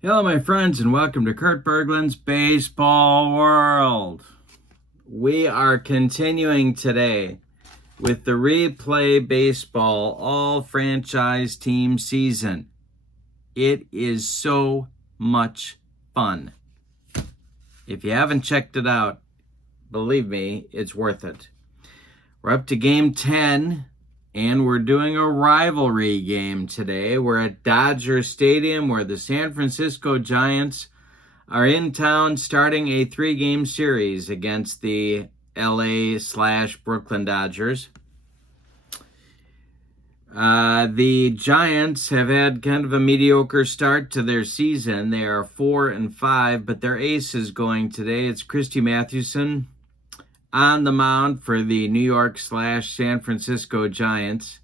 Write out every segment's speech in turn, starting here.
Hello, my friends, and welcome to Kurt Berglund's Baseball World. We are continuing today with the Replay Baseball All Franchise Team Season. It is so much fun. If you haven't checked it out, believe me, it's worth it. We're up to Game 10. And we're doing a rivalry game today. We're at Dodger Stadium where the San Francisco Giants are in town starting a 3-game series against the LA/Brooklyn Dodgers. The Giants have had kind of a mediocre start to their season. They are 4-5, but their ace is going today. It's Mathewson on the mound for the New York/San Francisco Giants.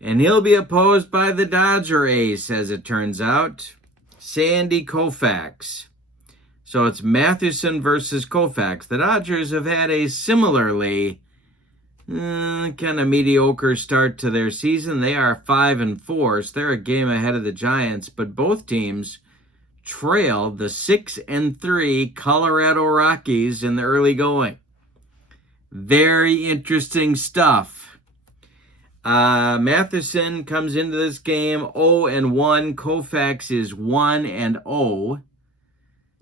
And he'll be opposed by the Dodger ace, as it turns out, Sandy Koufax. So it's Mathewson versus Koufax. The Dodgers have had a similarly kind of mediocre start to their season. They are 5-4, so they're a game ahead of the Giants, but both teams trail the 6-3 Colorado Rockies in the early going. Very interesting stuff. Mathewson comes into this game 0-1. Koufax is 1-0.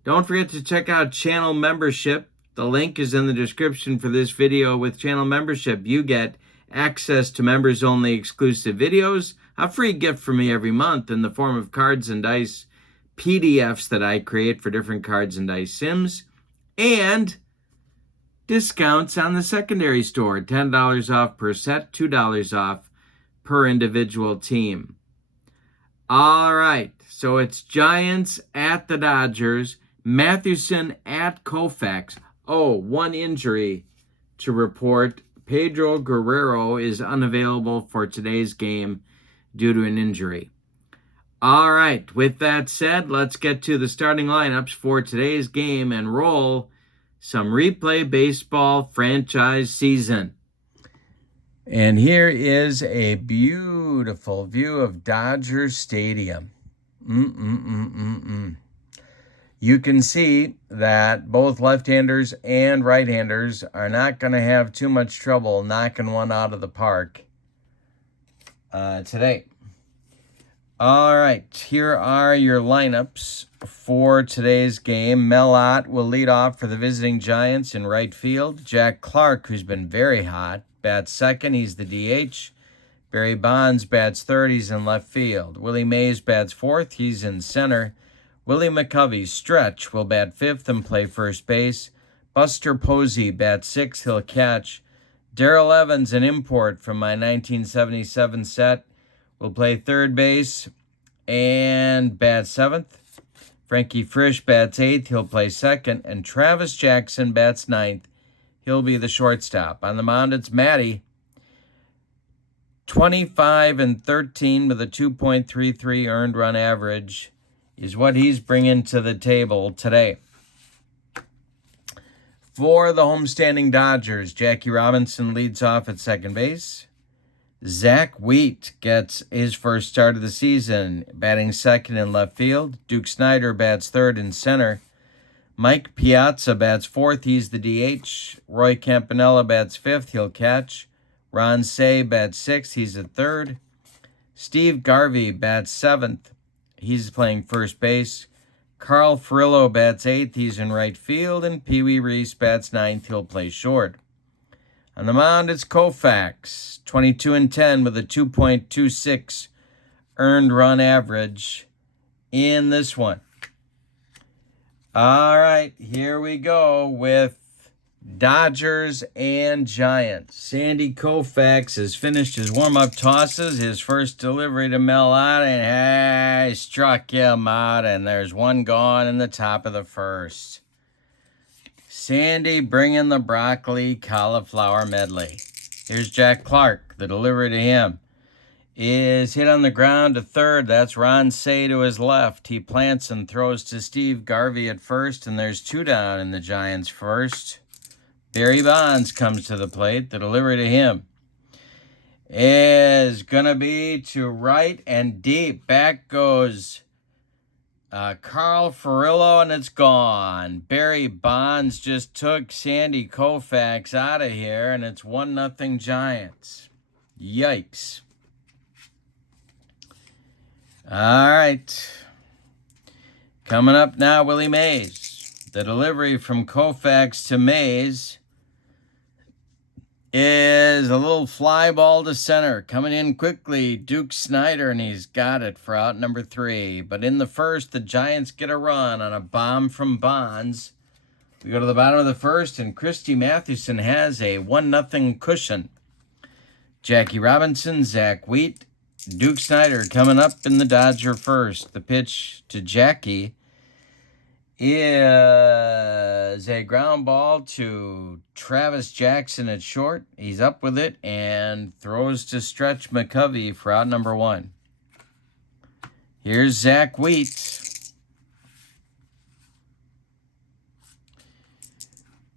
Don't forget to check out channel membership. The link is in the description for this video. With channel membership, you get access to members-only exclusive videos, a free gift from me every month in the form of cards and dice PDFs that I create for different cards and dice sims, and discounts on the secondary store, $10 off per set, $2 off per individual team. All right, so it's Giants at the Dodgers, Mathewson at Koufax. One injury to report. Pedro Guerrero is unavailable for today's game due to an injury. All right, with that said, let's get to the starting lineups for today's game and roll some Replay Baseball franchise season. And here is a beautiful view of Dodger Stadium. You can see that both left-handers and right-handers are not going to have too much trouble knocking one out of the park today. All right, here are your lineups for today's game. Mel Ott will lead off for the visiting Giants in right field. Jack Clark, who's been very hot, bats second. He's the DH. Barry Bonds bats third. He's in left field. Willie Mays bats fourth. He's in center. Willie McCovey, stretch, will bat fifth and play first base. Buster Posey bats sixth. He'll catch. Darrell Evans, an import from my 1977 set, will play third base and bat seventh. Frankie Frisch bats eighth. He'll play second. And Travis Jackson bats ninth. He'll be the shortstop. On the mound, it's Matty. 25-13 with a 2.33 earned run average is what he's bringing to the table today. For the homestanding Dodgers, Jackie Robinson leads off at second base. Zach Wheat gets his first start of the season, batting second in left field. Duke Snyder bats third in center. Mike Piazza bats fourth. He's the DH. Roy Campanella bats fifth. He'll catch. Ron Say bats sixth. He's at third. Steve Garvey bats seventh. He's playing first base. Carl Furillo bats eighth. He's in right field. And Pee Wee Reese bats ninth. He'll play short. On the mound, it's Koufax, 22-10 with a 2.26 earned run average in this one. All right, here we go with Dodgers and Giants. Sandy Koufax has finished his warm-up tosses, his first delivery to Mel Ott, and he struck him out, and there's one gone in the top of the first. Sandy bringing the broccoli cauliflower medley. Here's Jack Clark. The delivery to him is hit on the ground to third. That's Ron Say to his left. He plants and throws to Steve Garvey at first, and there's two down in the Giants' first. Barry Bonds comes to the plate. The delivery to him is going to be to right and deep. Back goes Carl Furillo, and it's gone. Barry Bonds just took Sandy Koufax out of here, and it's 1-0 Giants. Yikes. All right. Coming up now, Willie Mays. The delivery from Koufax to Mays is a little fly ball to center. Coming in quickly, Duke Snider, and he's got it for out number 3. But in the first, the Giants get a run on a bomb from Bonds. We go to the bottom of the first, and Christy Mathewson has a 1-0 cushion. Jackie Robinson, Zach Wheat, Duke Snider coming up in the Dodger first. The pitch to Jackie is a ground ball to Travis Jackson at short. He's up with it and throws to Stretch McCovey for out number 1. Here's Zach Wheat.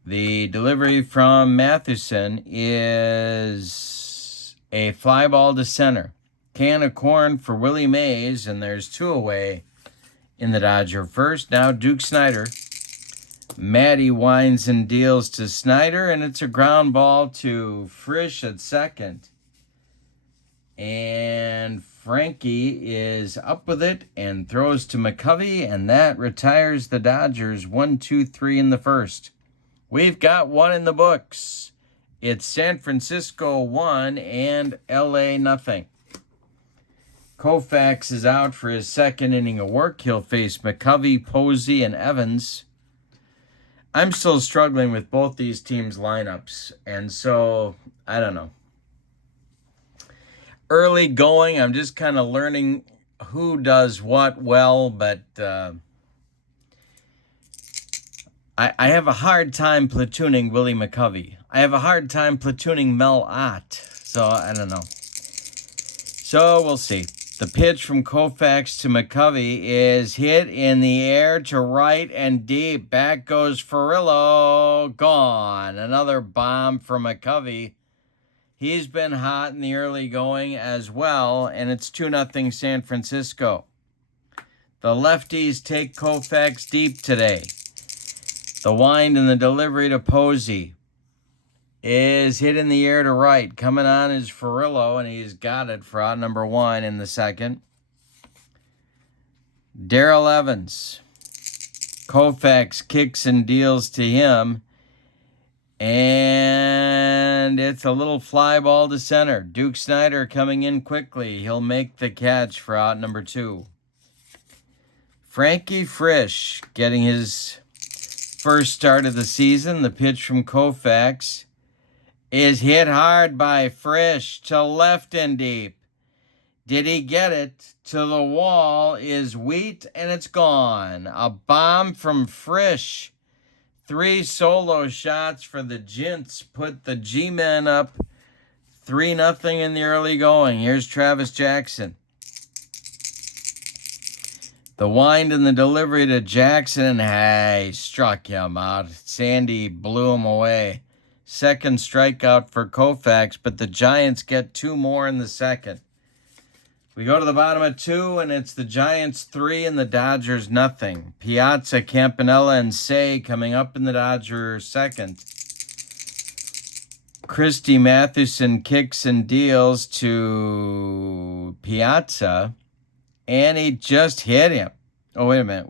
The delivery from Mathewson is a fly ball to center. Can of corn for Willie Mays, and there's 2 away in the Dodger first. Now Duke Snider. Matty winds and deals to Snider, and it's a ground ball to Frisch at second. And Frankie is up with it and throws to McCovey, and that retires the Dodgers 1-2-3 in the first. We've got 1 in the books. It's San Francisco 1 and LA 0. Koufax is out for his second inning of work. He'll face McCovey, Posey, and Evans. I'm still struggling with both these teams' lineups, and so, I don't know. Early going, I'm just kind of learning who does what well, but I have a hard time platooning Willie McCovey. I have a hard time platooning Mel Ott, so I don't know. So we'll see. The pitch from Koufax to McCovey is hit in the air to right and deep. Back goes Furillo. Gone. Another bomb for McCovey. He's been hot in the early going as well, and it's 2-0 San Francisco. The lefties take Koufax deep today. The wind and the delivery to Posey is hit in the air to right. Coming on is Furillo, and he's got it for out number 1 in the second. Darrell Evans. Koufax kicks and deals to him, and it's a little fly ball to center. Duke Snider coming in quickly. He'll make the catch for out number 2. Frankie Frisch getting his first start of the season. The pitch from Koufax is hit hard by Frisch to left and deep. Did he get it? To the wall is Wheat, and it's gone. A bomb from Frisch. 3 solo shots for the Gents put the G-Men up 3-0 in the early going. Here's Travis Jackson. The wind and the delivery to Jackson. Hey, struck him out. Sandy blew him away. Second strikeout for Koufax, but the Giants get 2 more in the second. We go to the bottom of 2, and it's the Giants 3 and the Dodgers 0. Piazza, Campanella, and Say coming up in the Dodgers second. Christy Mathewson kicks and deals to Piazza, and he just hit him. Oh, wait a minute.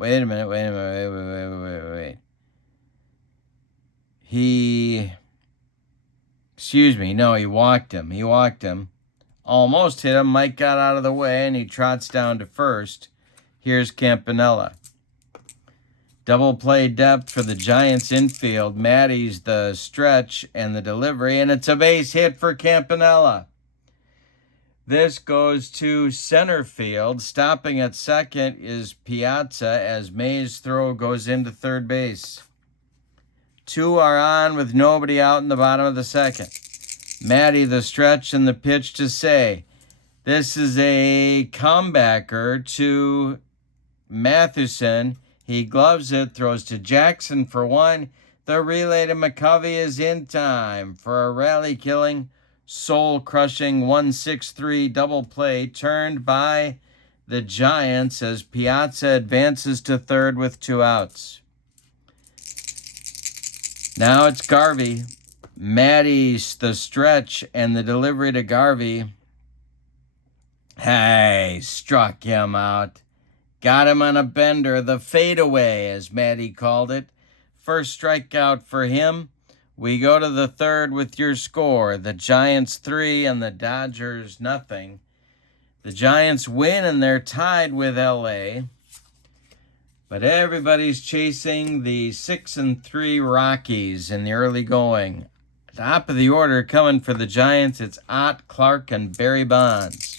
He walked him. Almost hit him. Mike got out of the way, and he trots down to first. Here's Campanella. Double play depth for the Giants infield. Matty's the stretch and the delivery, and it's a base hit for Campanella. This goes to center field. Stopping at second is Piazza as Mays' throw goes into third base. 2 are on with nobody out in the bottom of the second. Matty the stretch and the pitch to Say. This is a comebacker to Mathewson. He gloves it, throws to Jackson for 1. The relay to McCovey is in time for a rally-killing, soul-crushing 1-6-3 double play turned by the Giants as Piazza advances to third with 2 outs. Now it's Garvey. Matty's the stretch and the delivery to Garvey. Hey, struck him out. Got him on a bender, the fadeaway, as Matty called it. First strikeout for him. We go to the third with your score. The Giants 3 and the Dodgers 0. The Giants win and they're tied with LA. But everybody's chasing the 6-3 Rockies in the early going. Top of the order coming for the Giants, it's Ott, Clark, and Barry Bonds.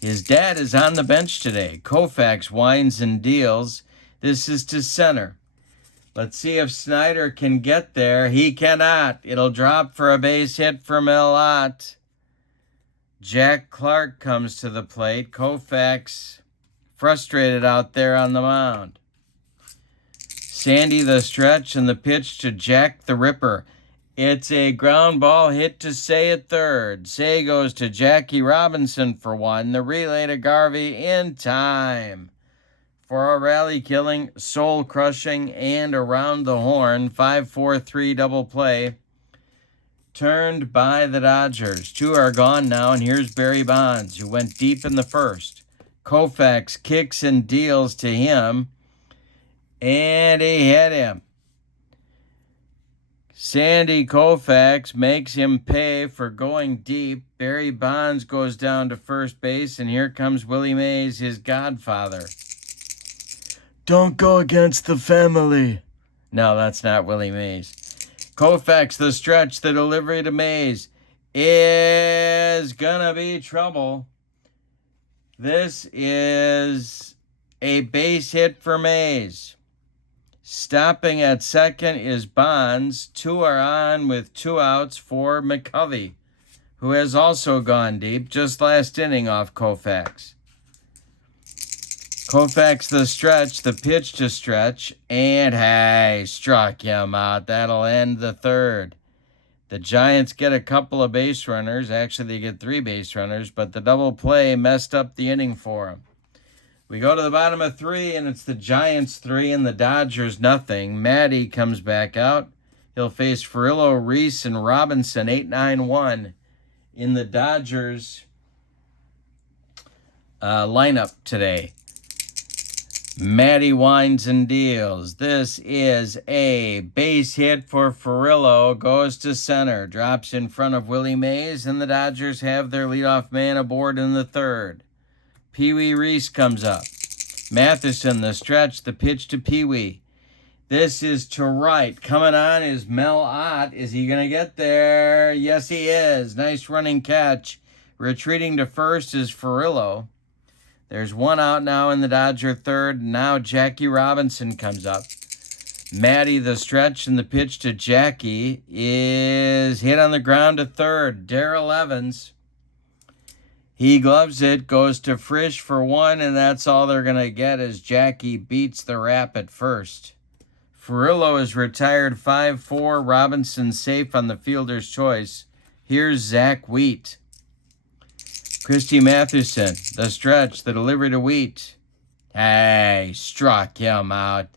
His dad is on the bench today. Koufax winds and deals. This is to center. Let's see if Snyder can get there. He cannot. It'll drop for a base hit from Ott. Jack Clark comes to the plate. Koufax frustrated out there on the mound. Sandy the stretch and the pitch to Jack the Ripper. It's a ground ball hit to Say at third. Say goes to Jackie Robinson for 1. The relay to Garvey in time for a rally-killing, soul-crushing, and around the horn 5-4-3 double play turned by the Dodgers. 2 are gone now, and here's Barry Bonds, who went deep in the first. Koufax kicks and deals to him, and he hit him. Sandy Koufax makes him pay for going deep. Barry Bonds goes down to first base, and here comes Willie Mays, his godfather. Don't go against the family. No, that's not Willie Mays. Koufax, the stretch, the delivery to Mays is gonna be trouble. This is a base hit for Mays. Stopping at second is Bonds. 2 are on with 2 outs for McCovey, who has also gone deep just last inning off Koufax. Koufax the stretch, the pitch to stretch, and hey, struck him out. That'll end the third. The Giants get a couple of base runners. Actually, they get 3 base runners, but the double play messed up the inning for them. We go to the bottom of 3, and it's the Giants 3 and the Dodgers 0. Matty comes back out. He'll face Furillo, Reese, and Robinson 8-9-1 in the Dodgers lineup today. Matty winds and deals. This is a base hit for Furillo. Goes to center. Drops in front of Willie Mays, and the Dodgers have their leadoff man aboard in the third. Pee-wee Reese comes up. Mathewson, the stretch, the pitch to Pee-wee. This is to right. Coming on is Mel Ott. Is he going to get there? Yes, he is. Nice running catch. Retreating to first is Furillo. There's 1 out now in the Dodger third. Now Jackie Robinson comes up. Matty, the stretch, and the pitch to Jackie is hit on the ground to third. Darrell Evans. He gloves it, goes to Frisch for 1, and that's all they're going to get as Jackie beats the rap at first. Furillo is retired 5-4. Robinson safe on the fielder's choice. Here's Zach Wheat. Christy Mathewson, the stretch, the delivery to Wheat. Hey, struck him out.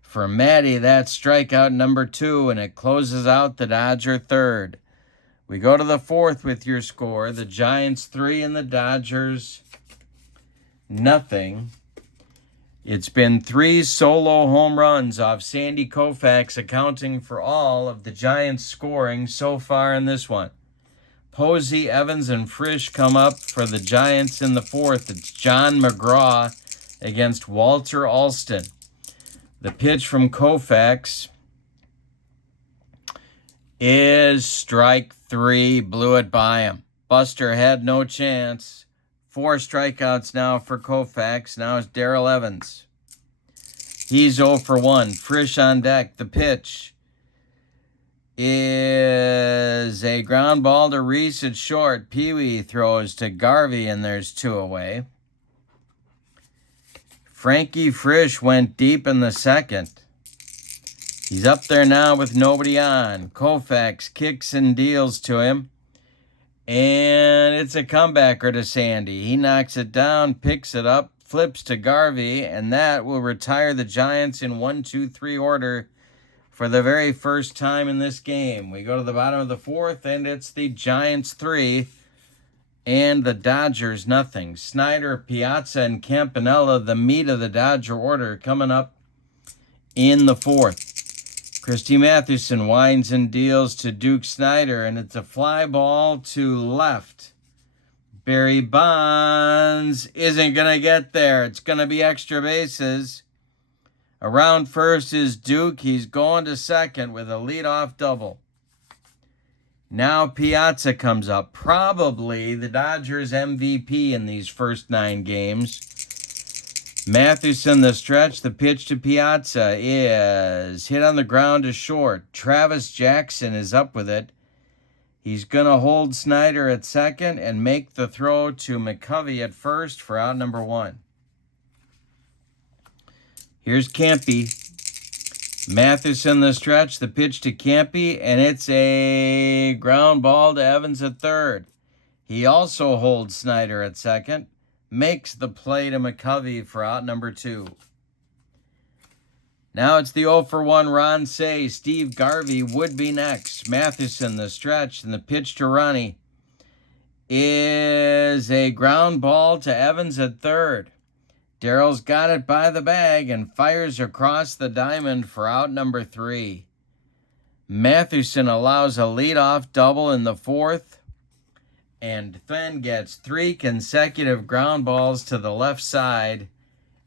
For Matty, that's strikeout number 2, and it closes out the Dodger third. We go to the fourth with your score. The Giants 3 and the Dodgers 0. It's been 3 solo home runs off Sandy Koufax, accounting for all of the Giants' scoring so far in this one. Posey, Evans, and Frisch come up for the Giants in the fourth. It's John McGraw against Walter Alston. The pitch from Koufax is strike 3. Blew it by him. Buster had no chance. 4 strikeouts now for Koufax. Now it's Darrell Evans. He's 0 for 1. Frisch on deck. The pitch is a ground ball to Reese at short. Pee-wee throws to Garvey, and there's 2 away. Frankie Frisch went deep in the second. He's up there now with nobody on. Koufax kicks and deals to him. And it's a comebacker to Sandy. He knocks it down, picks it up, flips to Garvey, and that will retire the Giants in 1-2-3 order for the very first time in this game. We go to the bottom of the fourth, and it's the Giants 3 and the Dodgers nothing. Snyder, Piazza, and Campanella, the meat of the Dodger order, coming up in the fourth. Christy Mathewson winds and deals to Duke Snyder, and it's a fly ball to left. Barry Bonds isn't going to get there. It's going to be extra bases. Around first is Duke. He's going to second with a leadoff double. Now Piazza comes up. Probably the Dodgers MVP in these first 9 games. Mathewson, the stretch, the pitch to Piazza is hit on the ground to short. Travis Jackson is up with it. He's going to hold Snyder at second and make the throw to McCovey at first for out number 1. Here's Campy. Mathewson, the stretch, the pitch to Campy, and it's a ground ball to Evans at third. He also holds Snyder at second. Makes the play to McCovey for out number 2. Now it's the 0-for-1 Ron Say. Steve Garvey would be next. Mathewson, the stretch, and the pitch to Ronnie is a ground ball to Evans at third. Darrell's got it by the bag and fires across the diamond for out number 3. Mathewson allows a leadoff double in the fourth, and then gets 3 consecutive ground balls to the left side,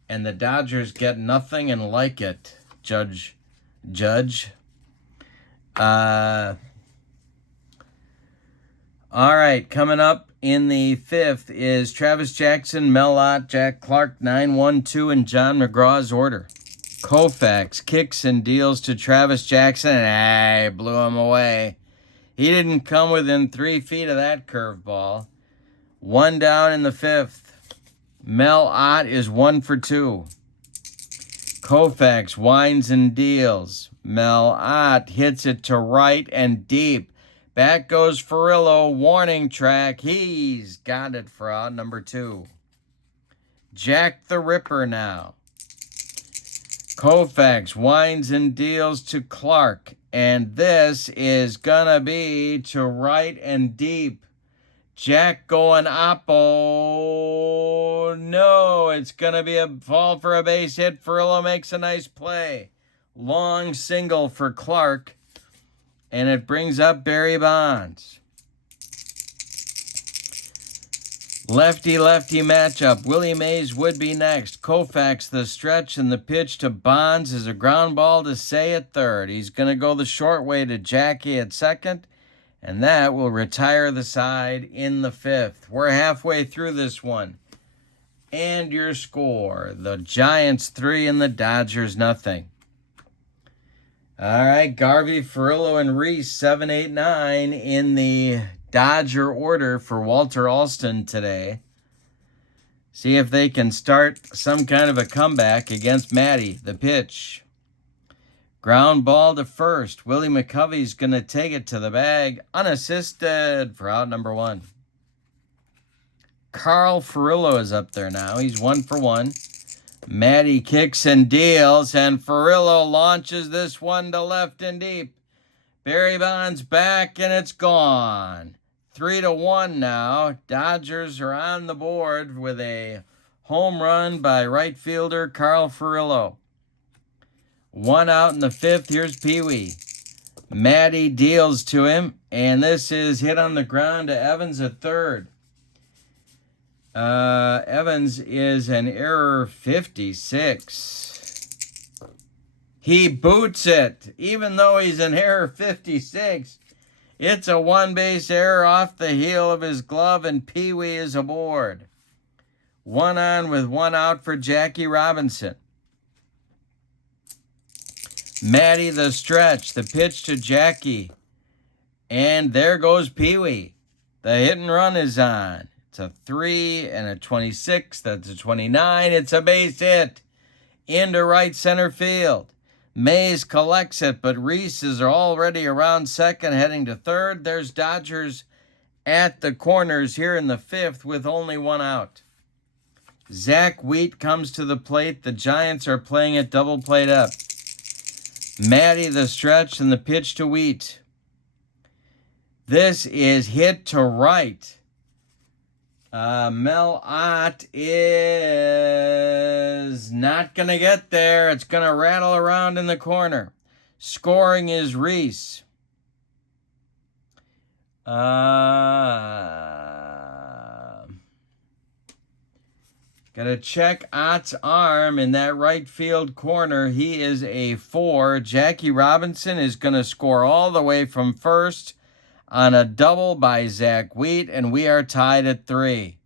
and the Dodgers get nothing and like it. Judge. All right, coming up in the fifth is Travis Jackson, Mel Ott, Jack Clark, 9-1-2 in John McGraw's order. Koufax kicks and deals to Travis Jackson, and blew him away. He didn't come within 3 feet of that curveball. 1 down in the fifth. Mel Ott is 1 for 2. Koufax winds and deals. Mel Ott hits it to right and deep. Back goes Furillo, warning track. He's got it for out number 2. Jack the Ripper now. Koufax winds and deals to Clark. And this is going to be to right and deep. Jack going oppo. No, it's going to be a fall for a base hit. Furillo makes a nice play. Long single for Clark. And it brings up Barry Bonds. Lefty-lefty matchup. Willie Mays would be next. Koufax, the stretch, and the pitch to Bonds is a ground ball to Say at third. He's going to go the short way to Jackie at second, and that will retire the side in the fifth. We're halfway through this one. And your score, the Giants 3 and the Dodgers nothing. All right, Garvey, Furillo, and Reese, 7, 8, 9 in the Dodger order for Walter Alston today. See if they can start some kind of a comeback against Matty. The pitch. Ground ball to first. Willie McCovey's going to take it to the bag unassisted for out number 1. Carl Furillo is up there now. He's 1 for 1. Matty kicks and deals, and Furillo launches this one to left and deep. Barry Bonds back, and it's gone. 3-1 now. Dodgers are on the board with a home run by right fielder Carl Furillo. 1 out in the fifth. Here's Pee Wee. Matty deals to him, and this is hit on the ground to Evans at third. Evans is an error 56. He boots it, even though he's an error 56. It's a 1-base error off the heel of his glove, and Pee Wee is aboard. 1 on with 1 out for Jackie Robinson. Matty the stretch, the pitch to Jackie. And there goes Pee Wee. The hit and run is on. It's a 3 and a 26. That's a 29. It's a base hit into right center field. Mays collects it, but Reese is already around second, heading to third. There's Dodgers at the corners here in the 5th with only 1 out. Zach Wheat comes to the plate. The Giants are playing it double plate up. Matty the stretch and the pitch to Wheat. This is hit to right. Mel Ott is not going to get there. It's going to rattle around in the corner. Scoring is Reese. Got to check Ott's arm in that right field corner. He is a 4. Jackie Robinson is going to score all the way from first on a double by Zach Wheat, and we are tied at 3.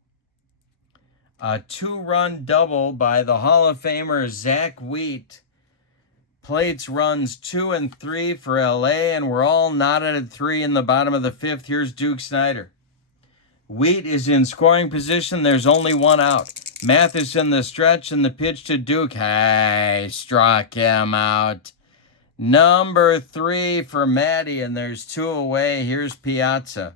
A 2-run double by the Hall of Famer Zach Wheat plates runs 2 and 3 for LA, and we're all knotted at 3 in the bottom of the 5th. Here's Duke Snyder. Wheat is in scoring position. There's only 1 out. Mathewson the stretch and the pitch to Duke. Hey, struck him out. Number 3 for Matty, and there's 2 away. Here's Piazza.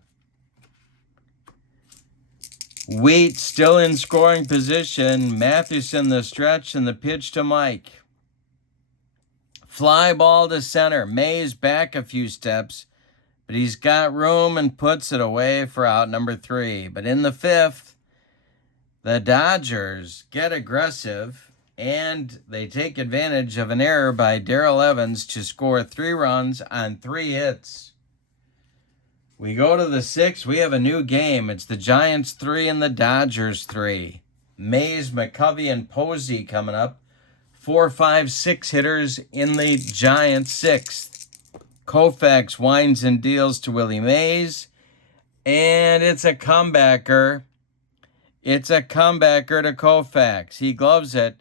Wheat still in scoring position. Mathewson the stretch and the pitch to Mike. Fly ball to center. Mays back a few steps, but he's got room and puts it away for out number 3. But in the 5th, the Dodgers get aggressive, and they take advantage of an error by Darrell Evans to score 3 runs on 3 hits. We go to the 6th. We have a new game. It's the Giants 3 and the Dodgers 3. Mays, McCovey, and Posey coming up. 4, 5, 6 hitters in the Giants 6th. Koufax winds and deals to Willie Mays, and it's a comebacker. It's a comebacker to Koufax. He gloves it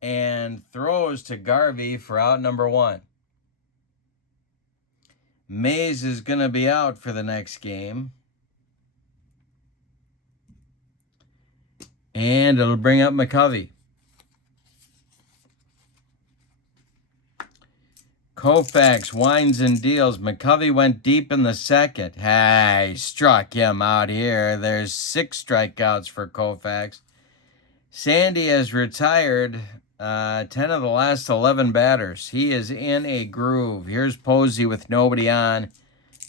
and throws to Garvey for out number 1. Mays is going to be out for the next game. And it'll bring up McCovey. Koufax winds and deals. McCovey went deep in the 2nd. Hey, struck him out here. There's 6 strikeouts for Koufax. Sandy has retired 10 of the last 11 batters. He is in a groove. Here's Posey with nobody on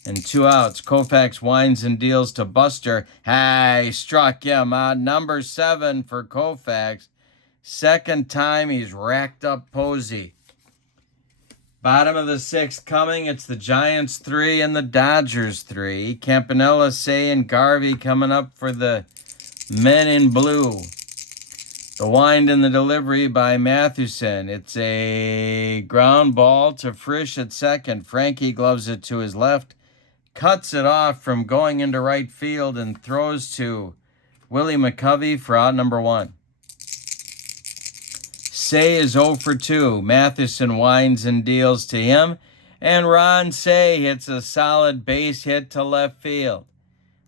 and 2 outs. Koufax winds and deals to Buster. Hey, struck him out. Number 7 for Koufax. 2nd time he's racked up Posey. Bottom of the 6th coming. It's the Giants 3 and the Dodgers 3. Campanella, Say, and Garvey coming up for the men in blue. The wind and the delivery by Mathewson. It's a ground ball to Frisch at 2nd. Frankie gloves it to his left. Cuts it off from going into right field and throws to Willie McCovey for out number 1. Say is 0 for 2. Mathewson winds and deals to him, and Ron Say hits a solid base hit to left field.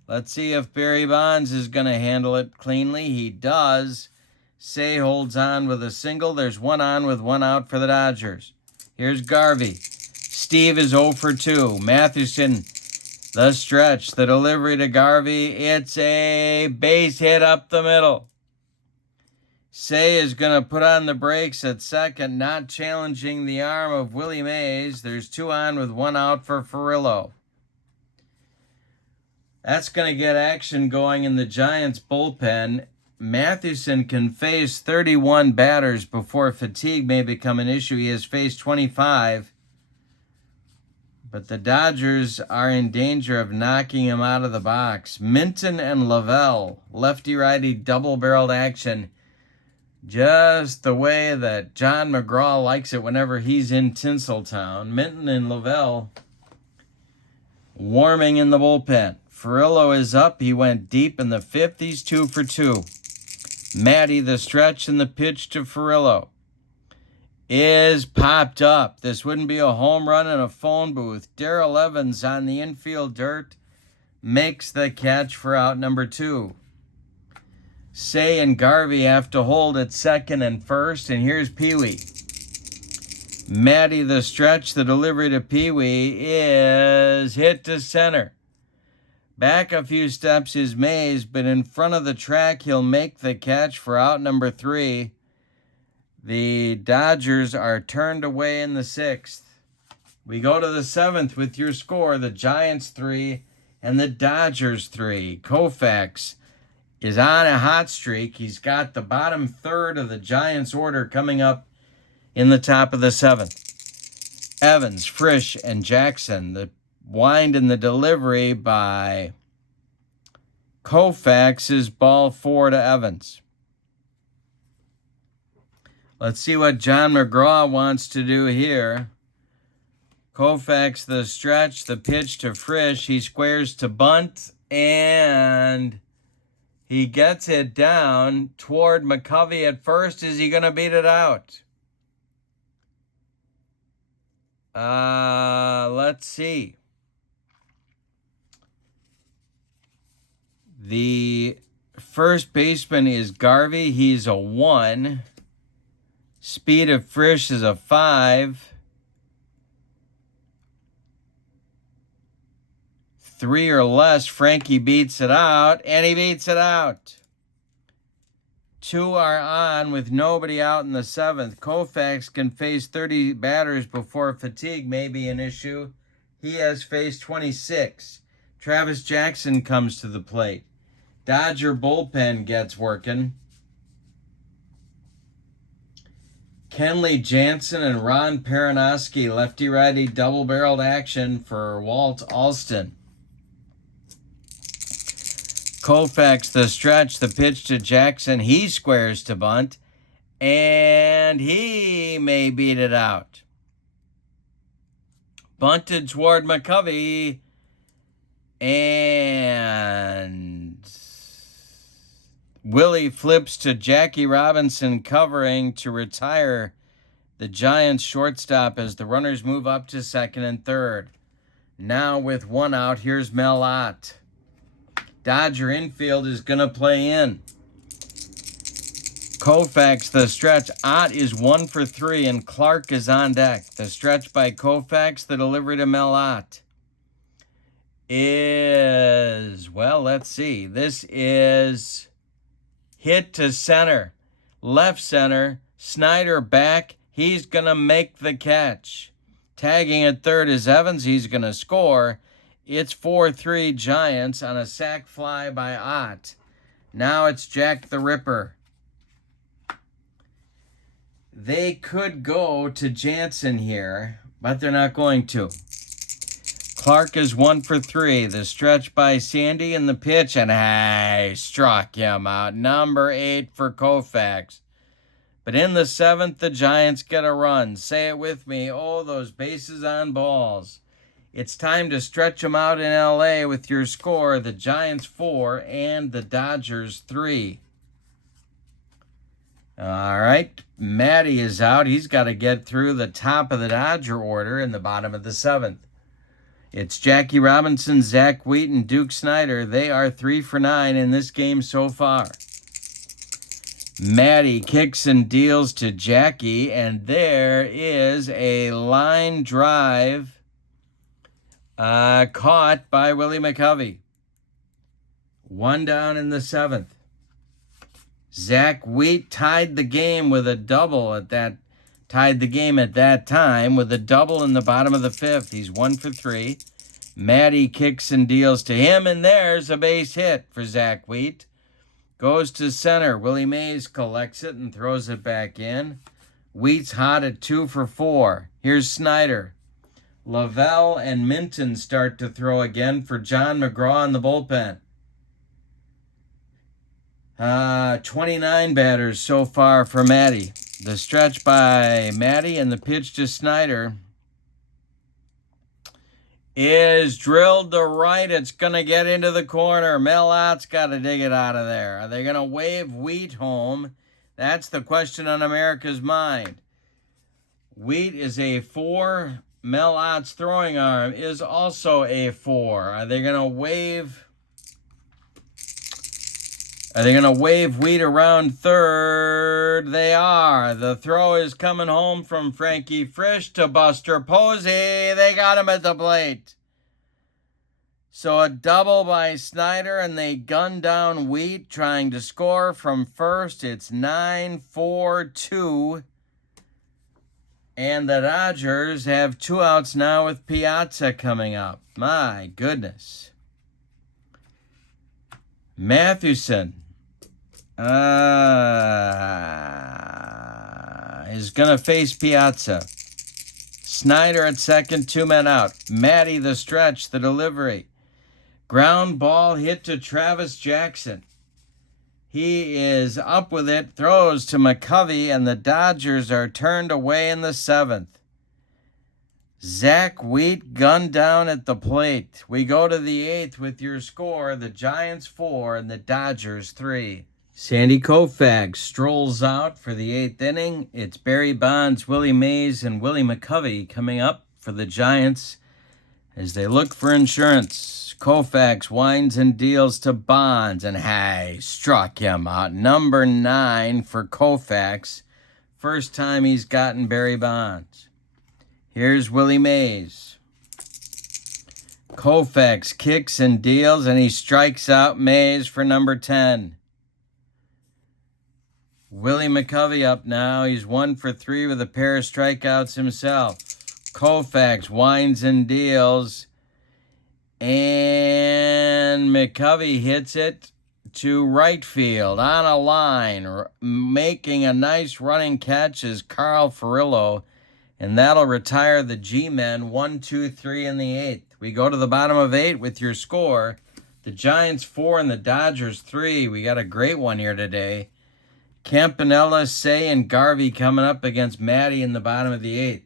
Let's see if Barry Bonds is going to handle it cleanly. He does. Say holds on with a single. There's 1 on with 1 out for the Dodgers. Here's Garvey. Steve is 0 for 2. Mathewson, the stretch, the delivery to Garvey. It's a base hit up the middle. Say is going to put on the brakes at 2nd, not challenging the arm of Willie Mays. There's 2 on with 1 out for Furillo. That's going to get action going in the Giants bullpen. Mathewson can face 31 batters before fatigue may become an issue. He has faced 25. But the Dodgers are in danger of knocking him out of the box. Minton and Lavelle, lefty-righty double-barreled action. Just the way that John McGraw likes it whenever he's in Tinseltown. Minton and Lavelle warming in the bullpen. Furillo is up. He went deep in the 5th. He's 2 for 2. Matty, the stretch and the pitch to Furillo is popped up. This wouldn't be a home run in a phone booth. Darrell Evans on the infield dirt makes the catch for out number 2. Say and Garvey have to hold at 2nd and 1st, and here's Pee-wee. Matty, the stretch, the delivery to Pee-wee is hit to center. Back a few steps is Mays, but in front of the track, he'll make the catch for out number 3. The Dodgers are turned away in the 6th. We go to the 7th with your score, the Giants 3 and the Dodgers 3. Koufax is on a hot streak. He's got the bottom third of the Giants order coming up in the top of the 7th. Evans, Frisch, and Jackson. The wind and the delivery by Koufax is ball 4 to Evans. Let's see what John McGraw wants to do here. Koufax, the stretch, the pitch to Frisch. He squares to bunt, and he gets it down toward McCovey at first. Is he going to beat it out? Let's see. The first baseman is Garvey. He's a 1. Speed of Frisch is a 5. 3 or less, Frankie beats it out, and he beats it out. 2 are on with nobody out in the 7th. Koufax can face 30 batters before fatigue may be an issue. He has faced 26. Travis Jackson comes to the plate. Dodger bullpen gets working. Kenley Jansen and Ron Peronowski, lefty-righty double-barreled action for Walt Alston. Koufax, the stretch, the pitch to Jackson. He squares to bunt, and he may beat it out. Bunted toward McCovey, and Willie flips to Jackie Robinson covering to retire the Giants shortstop as the runners move up to 2nd and 3rd. Now with 1 out, here's Mel Ott. Dodger infield is going to play in. Koufax, the stretch. Ott is 1 for 3, and Clark is on deck. The stretch by Koufax, the delivery to Mel Ott is, well, let's see. This is hit to center. Left center. Snyder back. He's going to make the catch. Tagging at 3rd is Evans. He's going to score. It's 4-3 Giants on a sac fly by Ott. Now it's Jack the Ripper. They could go to Jansen here, but they're not going to. Clark is 1 for 3. The stretch by Sandy and the pitch, and I struck him out. Number 8 for Koufax. But in the 7th, the Giants get a run. Say it with me. Oh, those bases on balls. It's time to stretch them out in L.A. with your score, the Giants 4 and the Dodgers 3. All right, Matty is out. He's got to get through the top of the Dodger order in the bottom of the 7th. It's Jackie Robinson, Zach Wheaton, Duke Snyder. They are 3 for 9 in this game so far. Matty kicks and deals to Jackie, and there is a line drive caught by Willie McCovey. 1 down in the 7th. Zach Wheat tied the game with a double at that time with a double in the bottom of the 5th. He's 1 for 3. Matty kicks and deals to him, and there's a base hit for Zach Wheat. Goes to center. Willie Mays collects it and throws it back in. Wheat's hot at 2 for 4. Here's Snyder. Lavelle and Minton start to throw again for John McGraw in the bullpen. 29 batters so far for Matty. The stretch by Matty and the pitch to Snyder is drilled to right. It's going to get into the corner. Mel Ott's got to dig it out of there. Are they going to wave Wheat home? That's the question on America's mind. Wheat is a 4. Mel Ott's throwing arm is also a 4. Are they going to wave Wheat around 3rd? They are. The throw is coming home from Frankie Frisch to Buster Posey. They got him at the plate. So a double by Snyder, and they gun down Wheat trying to score from first. It's 9-4-2. And the Dodgers have 2 outs now with Piazza coming up. My goodness. Mathewson is going to face Piazza. Snyder at second, 2 men out. Matty the stretch, the delivery. Ground ball hit to Travis Jackson. He is up with it, throws to McCovey, and the Dodgers are turned away in the 7th. Zach Wheat gunned down at the plate. We go to the 8th with your score, the Giants 4 and the Dodgers 3. Sandy Koufax strolls out for the 8th inning. It's Barry Bonds, Willie Mays, and Willie McCovey coming up for the Giants as they look for insurance. Koufax winds and deals to Bonds, and struck him out. Number 9 for Koufax. First time he's gotten Barry Bonds. Here's Willie Mays. Koufax kicks and deals, and he strikes out Mays for number 10. Willie McCovey up now. He's 1 for 3 with a pair of strikeouts himself. Koufax winds and deals, and McCovey hits it to right field on a line. Making a nice running catch is Carl Furillo, and that'll retire the G-men 1-2-3 in the 8th. We go to the bottom of 8 with your score. The Giants 4 and the Dodgers 3. We got a great one here today. Campanella, Say, and Garvey coming up against Matty in the bottom of the 8th.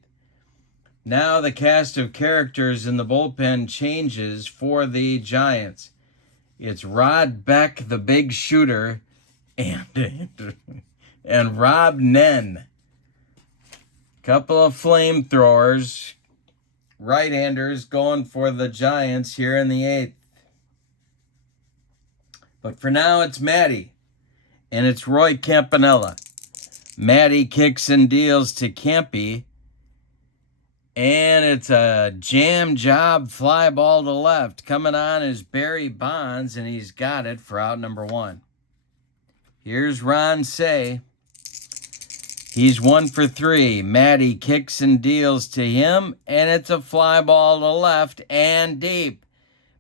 Now the cast of characters in the bullpen changes for the Giants. It's Rod Beck, the big shooter, and Rob Nen. Couple of flamethrowers, right-handers going for the Giants here in the 8th. But for now, it's Matty, and it's Roy Campanella. Matty kicks and deals to Campy, and it's a jam job fly ball to left. Coming on is Barry Bonds, and he's got it for out number 1. Here's Ron Say. He's 1 for 3. Matty kicks and deals to him, and it's a fly ball to left and deep.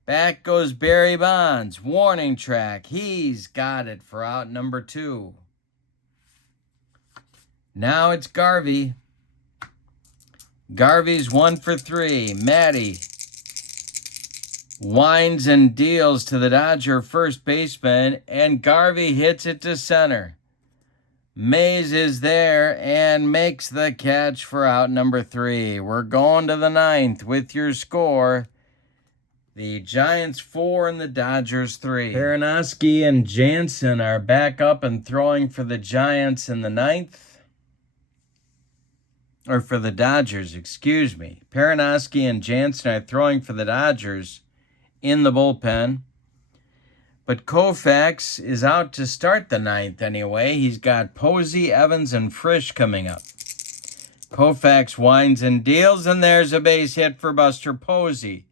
Back goes Barry Bonds. Warning track. He's got it for out number 2. Now it's Garvey. Garvey's 1 for 3. Matty winds and deals to the Dodger first baseman, and Garvey hits it to center. Mays is there and makes the catch for out number 3. We're going to the 9th with your score. The Giants 4 and the Dodgers 3. Perinoski and Jansen are back up and throwing for the Giants in the 9th. Or for the Dodgers, excuse me. Perinoski and Jansen are throwing for the Dodgers in the bullpen. But Koufax is out to start the 9th anyway. He's got Posey, Evans, and Frisch coming up. Koufax winds and deals, and there's a base hit for Buster Posey.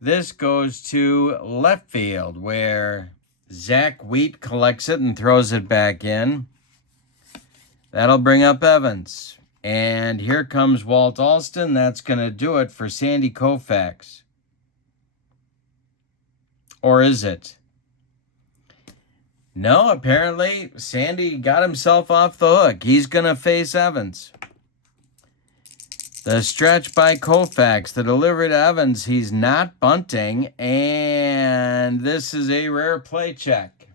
This goes to left field, where Zach Wheat collects it and throws it back in. That'll bring up Evans. And here comes Walt Alston. That's going to do it for Sandy Koufax. Or is it? No, apparently Sandy got himself off the hook. He's going to face Evans. The stretch by Koufax, the delivery to Evans. He's not bunting, and this is a rare play check.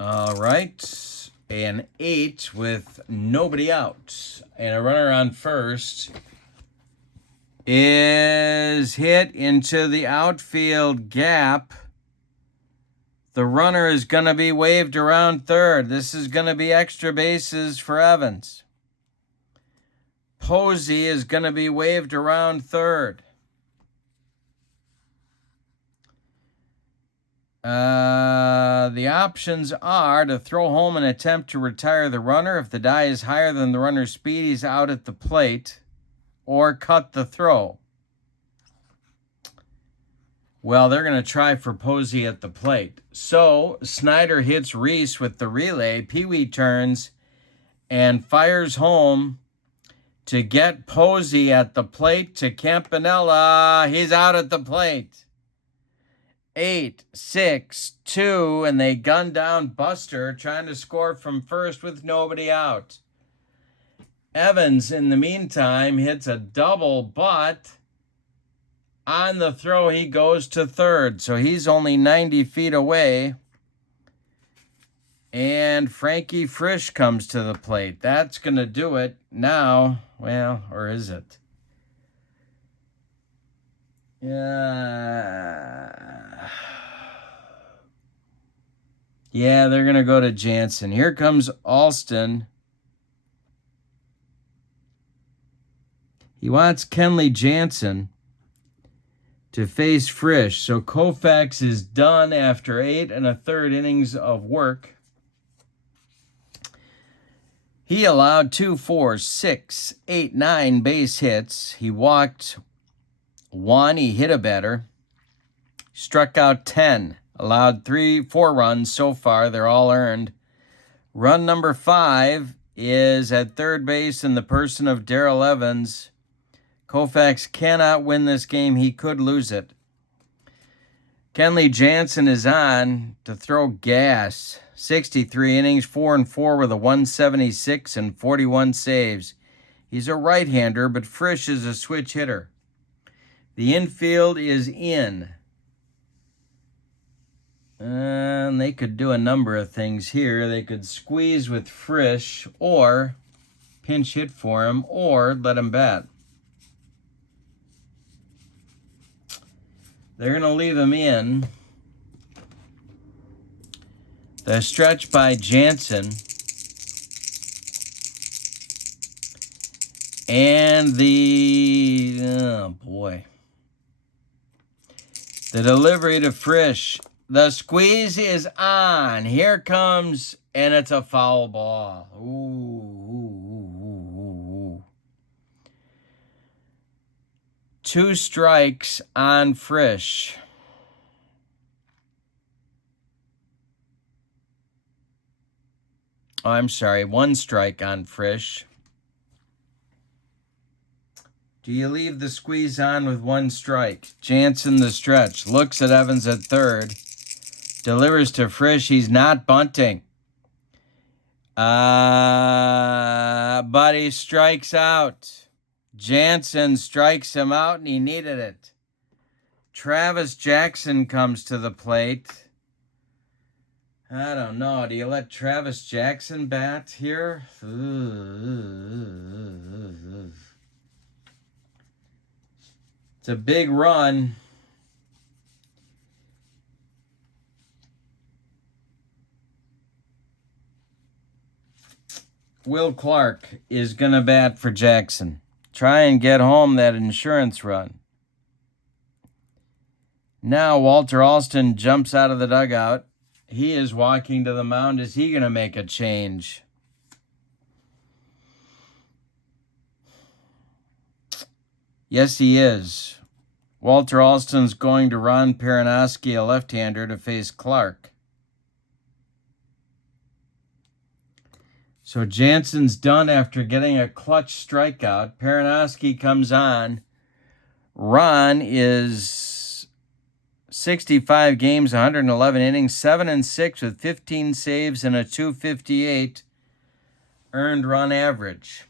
All right, an 8 with nobody out, and a runner on first is hit into the outfield gap. The runner is going to be waved around third. This is going to be extra bases for Evans. Posey is going to be waved around third. The options are to throw home and attempt to retire the runner. If the die is higher than the runner's speed, he's out at the plate. or cut the throw. Well, they're going to try for Posey at the plate. So Snyder hits Reese with the relay. Pee-wee turns and fires home to get Posey at the plate to Campanella. He's out at the plate. 8-6-2, and they gun down Buster, trying to score from first with nobody out. Evans, in the meantime, hits a double, but on the throw, he goes to third, so he's only 90 feet away. And Frankie Frisch comes to the plate. That's going to do it now. Well, or is it? Yeah, they're going to go to Jansen. Here comes Alston. He wants Kenley Jansen to face Frisch. So Koufax is done after 8 1/3 innings of work. He allowed 2, 4, 6, 8, 9 base hits. He walked 1. He hit a batter. Struck out 10. Allowed 4 runs so far. They're all earned. Run number 5 is at third base in the person of Darrell Evans. Koufax cannot win this game. He could lose it. Kenley Jansen is on to throw gas. 63 innings, 4-4 with a 176 and 41 saves. He's a right-hander, but Frisch is a switch hitter. The infield is in. And they could do a number of things here. They could squeeze with Frisch or pinch hit for him or let him bat. They're going to leave him in. The stretch by Jansen. And the delivery to Frisch. The squeeze is on. Here comes, and it's a foul ball. Ooh. 2 strikes on Frisch. Oh, I'm sorry, 1 strike on Frisch. Do you leave the squeeze on with 1 strike? Jansen, the stretch, looks at Evans at third. Delivers to Frisch. He's not bunting. But he strikes out. Jansen strikes him out, and he needed it. Travis Jackson comes to the plate. I don't know. Do you let Travis Jackson bat here? It's a big run. Will Clark is going to bat for Jackson. Try and get home that insurance run. Now Walter Alston jumps out of the dugout. He is walking to the mound. Is he going to make a change? Yes, he is. Walter Alston's going to Ron Perinoski, a left-hander, to face Clark. So Jansen's done after getting a clutch strikeout. Perinoski comes on. Ron is 65 games, 111 innings, 7-6 with 15 saves and a .258 earned run average.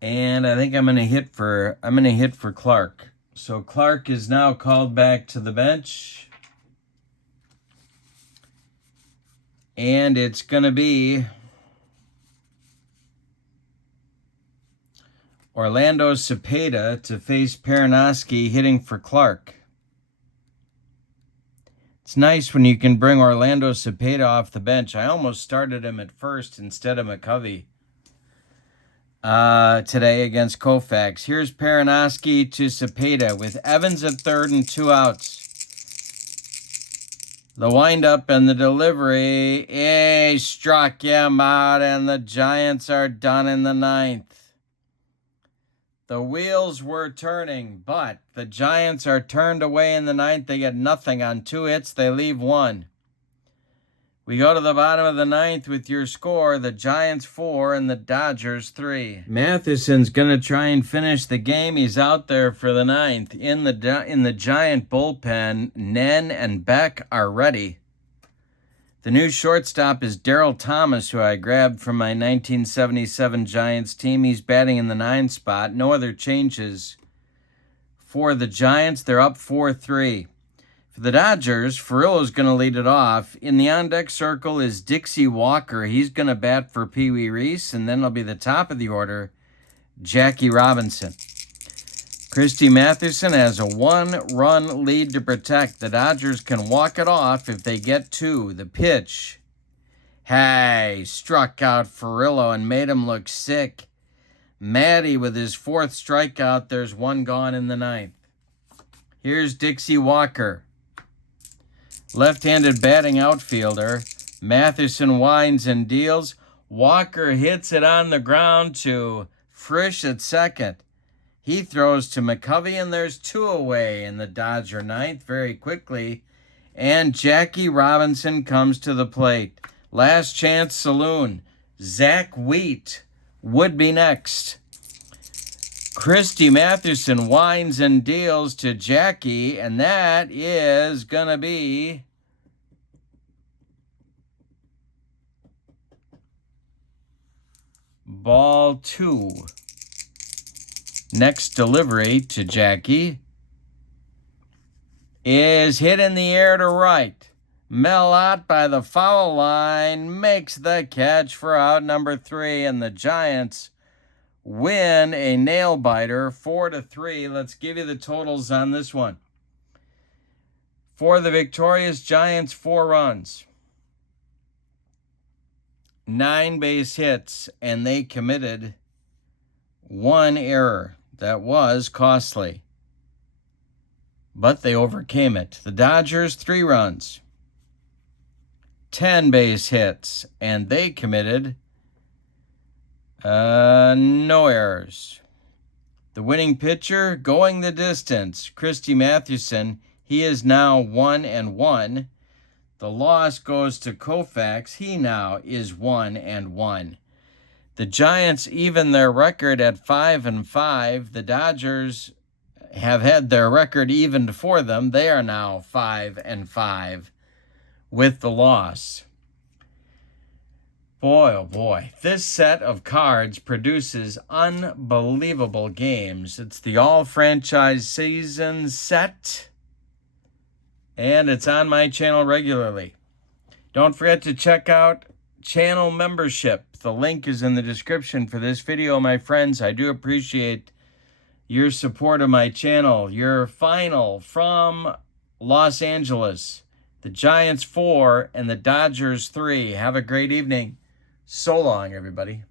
And I think I'm going to hit for Clark. So Clark is now called back to the bench. And it's going to be Orlando Cepeda to face Perinoski hitting for Clark. It's nice when you can bring Orlando Cepeda off the bench. I almost started him at first instead of McCovey today against Koufax. Here's Perinoski to Cepeda with Evans at third and 2 outs. The windup and the delivery. He struck him out, and the Giants are done in the ninth. The wheels were turning, but the Giants are turned away in the ninth. They get nothing on 2 hits. They leave 1. We go to the bottom of the ninth with your score, the Giants 4 and the Dodgers 3. Mathewson's going to try and finish the game. He's out there for the ninth. In the Giant bullpen, Nen and Beck are ready. The new shortstop is Darryl Thomas, who I grabbed from my 1977 Giants team. He's batting in the 9 spot. No other changes for the Giants. They're up 4-3. For the Dodgers, Furillo's going to lead it off. In the on-deck circle is Dixie Walker. He's going to bat for Pee Wee Reese, and then it'll be the top of the order, Jackie Robinson. Christy Mathewson has a 1-run lead to protect. The Dodgers can walk it off if they get 2. The pitch. Hey, struck out Furillo and made him look sick. Matty with his 4th strikeout. There's 1 gone in the 9th. Here's Dixie Walker. Left-handed batting outfielder. Mathewson winds and deals. Walker hits it on the ground to Frisch at second. He throws to McCovey, and there's 2 away in the Dodger 9th very quickly. And Jackie Robinson comes to the plate. Last chance saloon. Zach Wheat would be next. Christy Mathewson winds and deals to Jackie, and that is going to be ball 2. Next delivery to Jackie is hit in the air to right. Mel out by the foul line makes the catch for out number 3, and the Giants win a nail-biter 4-3. Let's give you the totals on this one. For the victorious Giants, 4 runs, 9 base hits, and they committed 1 error. That was costly, but they overcame it. The Dodgers, 3 runs, 10 base hits, and they committed no errors. The winning pitcher going the distance, Christy Mathewson. He is now 1-1. The loss goes to Koufax. He now is 1-1. The Giants even their record at 5-5. The Dodgers have had their record evened for them. They are now 5-5 with the loss. Boy, oh boy, this set of cards produces unbelievable games. It's the all-franchise season set, and it's on my channel regularly. Don't forget to check out channel membership. The link is in the description for this video, my friends. I do appreciate your support of my channel. Your final from Los Angeles, the Giants 4 and the Dodgers 3. Have a great evening. So long, everybody.